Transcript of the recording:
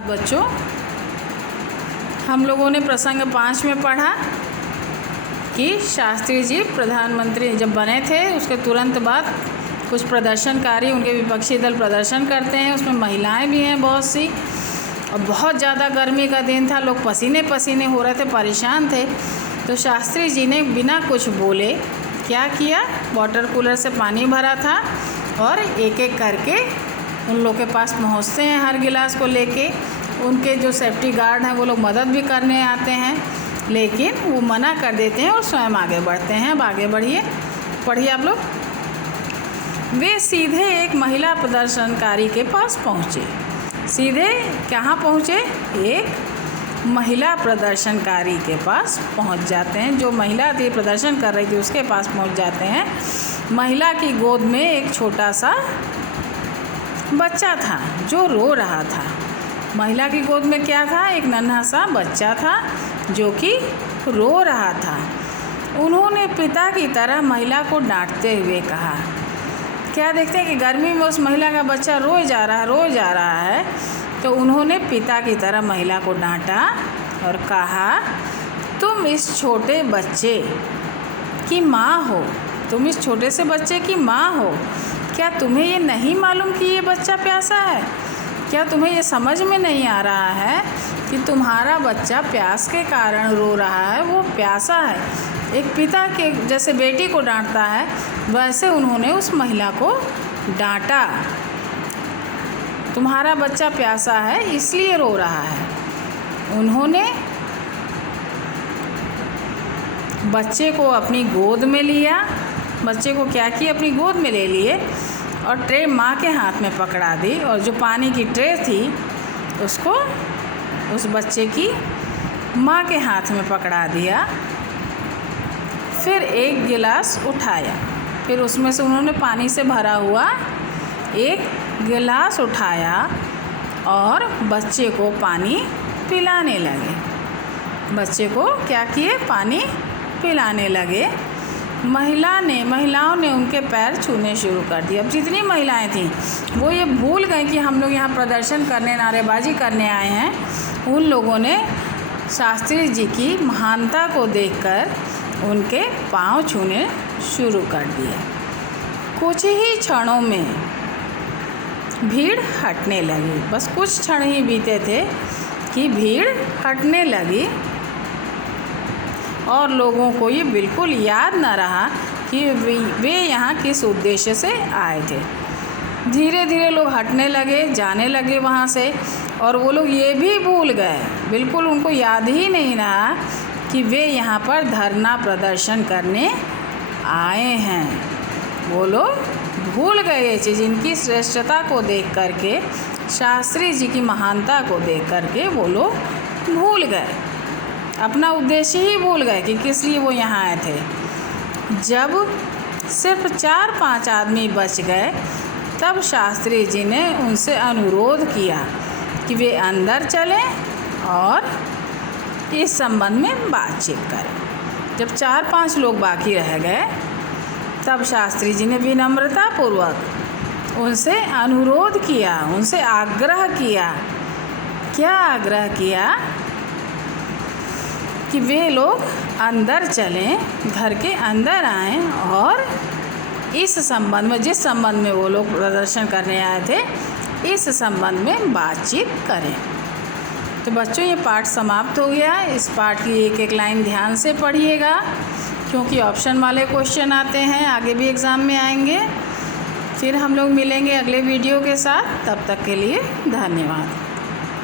बच्चों, हम लोगों ने प्रसंग 5 में पढ़ा कि शास्त्री जी प्रधानमंत्री जब बने थे उसके तुरंत बाद कुछ प्रदर्शनकारी उनके विपक्षी दल प्रदर्शन करते हैं। उसमें महिलाएं भी हैं बहुत सी, और बहुत ज़्यादा गर्मी का दिन था, लोग पसीने पसीने हो रहे थे, परेशान थे। तो शास्त्री जी ने बिना कुछ बोले क्या किया, वाटर कूलर से पानी भरा था और एक एक करके उन लोग के पास पहुंचते हैं हर गिलास को लेके। उनके जो सेफ्टी गार्ड हैं वो लोग मदद भी करने आते हैं, लेकिन वो मना कर देते हैं और स्वयं आगे बढ़ते हैं। अब आगे बढ़िए, पढ़िए आप लोग। वे सीधे एक महिला प्रदर्शनकारी के पास पहुँचे। सीधे कहाँ पहुँचे? एक महिला प्रदर्शनकारी के पास पहुँच जाते हैं। जो महिला थी प्रदर्शन कर रही थी उसके पास पहुँच जाते हैं। महिला की गोद में एक छोटा सा बच्चा था जो रो रहा था। महिला की गोद में क्या था? एक नन्हा सा बच्चा था जो कि रो रहा था। उन्होंने पिता की तरह महिला को डांटते हुए कहा, क्या देखते हैं कि गर्मी में उस महिला का बच्चा रोए जा रहा है। तो उन्होंने पिता की तरह महिला को डांटा और कहा, तुम इस छोटे बच्चे की माँ हो, तुम इस छोटे से बच्चे की माँ हो। क्या तुम्हें ये नहीं मालूम कि ये बच्चा प्यासा है? क्या तुम्हें ये समझ में नहीं आ रहा है कि तुम्हारा बच्चा प्यास के कारण रो रहा है, वो प्यासा है। एक पिता के जैसे बेटी को डांटता है वैसे उन्होंने उस महिला को डांटा। तुम्हारा बच्चा प्यासा है इसलिए रो रहा है। उन्होंने बच्चे को अपनी गोद में लिया, बच्चे को क्या किया, अपनी गोद में ले लिए और ट्रे माँ के हाथ में पकड़ा दी, और जो पानी की ट्रे थी उसको उस बच्चे की माँ के हाथ में पकड़ा दिया। फिर एक गिलास उठाया, फिर उसमें से उन्होंने पानी से भरा हुआ एक गिलास उठाया और बच्चे को पानी पिलाने लगे। बच्चे को क्या किए? पानी पिलाने लगे। महिलाओं ने उनके पैर छूने शुरू कर दिए। अब जितनी महिलाएं थीं वो ये भूल गए कि हम लोग यहाँ प्रदर्शन करने, नारेबाजी करने आए हैं। उन लोगों ने शास्त्री जी की महानता को देखकर उनके पांव छूने शुरू कर दिए। कुछ ही क्षणों में भीड़ हटने लगी। बस कुछ क्षण ही बीते थे कि भीड़ हटने लगी और लोगों को ये बिल्कुल याद न रहा कि वे यहाँ किस उद्देश्य से आए थे। धीरे धीरे लोग हटने लगे, जाने लगे वहाँ से, और वो लोग ये भी भूल गए, बिल्कुल उनको याद ही नहीं रहा कि वे यहाँ पर धरना प्रदर्शन करने आए हैं। वो लोग भूल गए ये चीज़। इनकी श्रेष्ठता को देख करके, शास्त्री जी की महानता को देख करके वो लोग भूल गए, अपना उद्देश्य ही भूल गए कि किस लिए वो यहाँ आए थे। जब सिर्फ 4-5 आदमी बच गए तब शास्त्री जी ने उनसे अनुरोध किया कि वे अंदर चलें और इस संबंध में बातचीत करें। जब 4-5 लोग बाकी रह गए तब शास्त्री जी ने विनम्रतापूर्वक उनसे अनुरोध किया, उनसे आग्रह किया। क्या आग्रह किया? कि वे लोग अंदर चलें, घर के अंदर आएं और इस संबंध में, जिस संबंध में वो लोग प्रदर्शन करने आए थे, इस संबंध में बातचीत करें। तो बच्चों ये पाठ समाप्त हो गया। इस पाठ की एक एक लाइन ध्यान से पढ़िएगा क्योंकि ऑप्शन वाले क्वेश्चन आते हैं, आगे भी एग्ज़ाम में आएंगे। फिर हम लोग मिलेंगे अगले वीडियो के साथ। तब तक के लिए धन्यवाद।